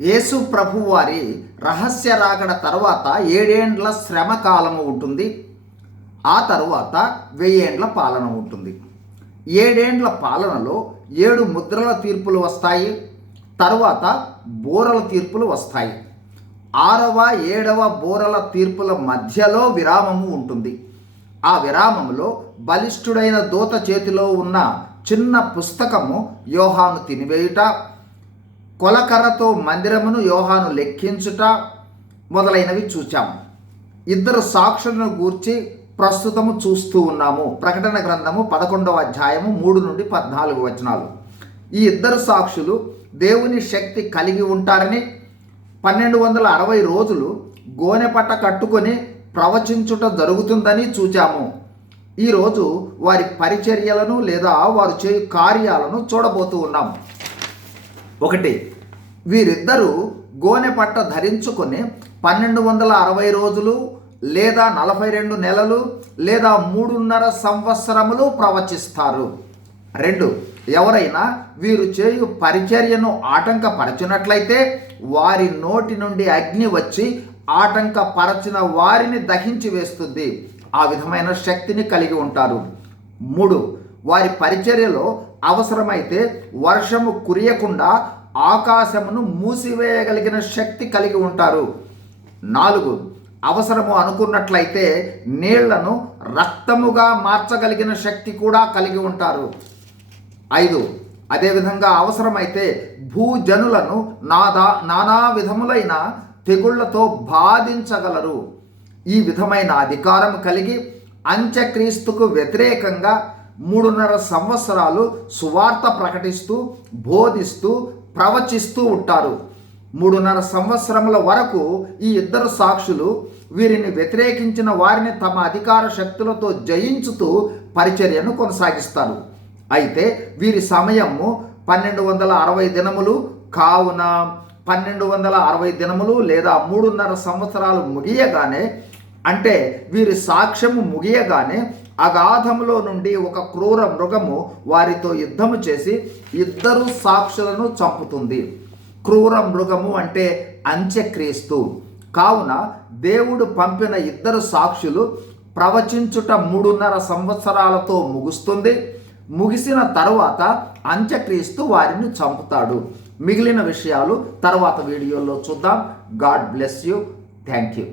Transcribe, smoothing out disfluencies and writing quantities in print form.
యేసు ప్రభు వారి రహస్య రాకడ తర్వాత 7 ఏండ్ల శ్రమ కాలము ఉంటుంది. ఆ తరువాత 1000 ఏండ్ల పాలన ఉంటుంది. 7 ఏండ్ల పాలనలో 7 ముద్రల తీర్పులు వస్తాయి. తరువాత బూరల తీర్పులు వస్తాయి. 6వ 7వ బూరల తీర్పుల మధ్యలో విరామము ఉంటుంది. ఆ విరామంలో బలిష్ఠుడైన దూత చేతిలో ఉన్న చిన్న పుస్తకము యోహాను తినివేయుట, కొలకర్రతో మందిరమును యోహాను లెక్కించుట మొదలైనవి చూచాము. 2 సాక్షులను గూర్చి ప్రస్తుతము చూస్తూ ఉన్నాము. ప్రకటన గ్రంథము 11వ అధ్యాయము 3 నుండి 14 వచనాలు. ఈ 2 సాక్షులు దేవుని శక్తి కలిగి ఉంటారని, 1260 రోజులు గోనెపట్ట కట్టుకొని ప్రవచించుట జరుగుతుందని చూచాము. ఈరోజు వారి పరిచర్యలను లేదా వారు చేయు కార్యాలను చూడబోతూ ఉన్నాము. 1. వీరిద్దరూ గోనెపట్ట ధరించుకొని 1260 రోజులు లేదా 42 నెలలు లేదా 3.5 సంవత్సరములు ప్రవచిస్తారు. 2. ఎవరైనా వీరు చేయు పరిచర్యను ఆటంకపరచినట్లయితే వారి నోటి నుండి అగ్ని వచ్చి ఆటంకపరచిన వారిని దహించి వేస్తుంది. ఆ విధమైన శక్తిని కలిగి ఉంటారు. 3. వారి పరిచర్యలో అవసరమైతే వర్షము కురియకుండా ఆకాశమును మూసివేయగలిగిన శక్తి కలిగి ఉంటారు. 4. అవసరము అనుకున్నట్లయితే నీళ్లను రక్తముగా మార్చగలిగిన శక్తి కూడా కలిగి ఉంటారు. 5. అదేవిధంగా అవసరమైతే భూజనులను నానా విధములైన తెగుళ్లతో బాధించగలరు. ఈ విధమైన అధికారం కలిగి అంత్యక్రీస్తుకు వ్యతిరేకంగా 3.5 సంవత్సరాలు సువార్త ప్రకటిస్తూ బోధిస్తూ ప్రవచిస్తూ ఉంటారు. 3.5 సంవత్సరముల వరకు ఈ 2 సాక్షులు వీరిని వ్యతిరేకించిన వారిని తమ అధికార శక్తులతో జయించుతూ పరిచర్యను కొనసాగిస్తారు. అయితే వీరి సమయము 1260 దినములు కావున 1260 దినములు లేదా 3.5 సంవత్సరాలు ముగియగానే, అంటే వీరి సాక్ష్యము ముగియగానే అగాధములో నుండి ఒక క్రూర మృగము వారితో యుద్ధము చేసి 2 సాక్షులను చంపుతుంది. క్రూర మృగము అంటే అంత్యక్రీస్తు. కావున దేవుడు పంపిన 2 సాక్షులు ప్రవచించుట 3.5 సంవత్సరాలతో ముగుస్తుంది. ముగిసిన తరువాత అంత్యక్రీస్తు వారిని చంపుతాడు. మిగిలిన విషయాలు తర్వాత వీడియోలో చూద్దాం. God bless you. Thank you.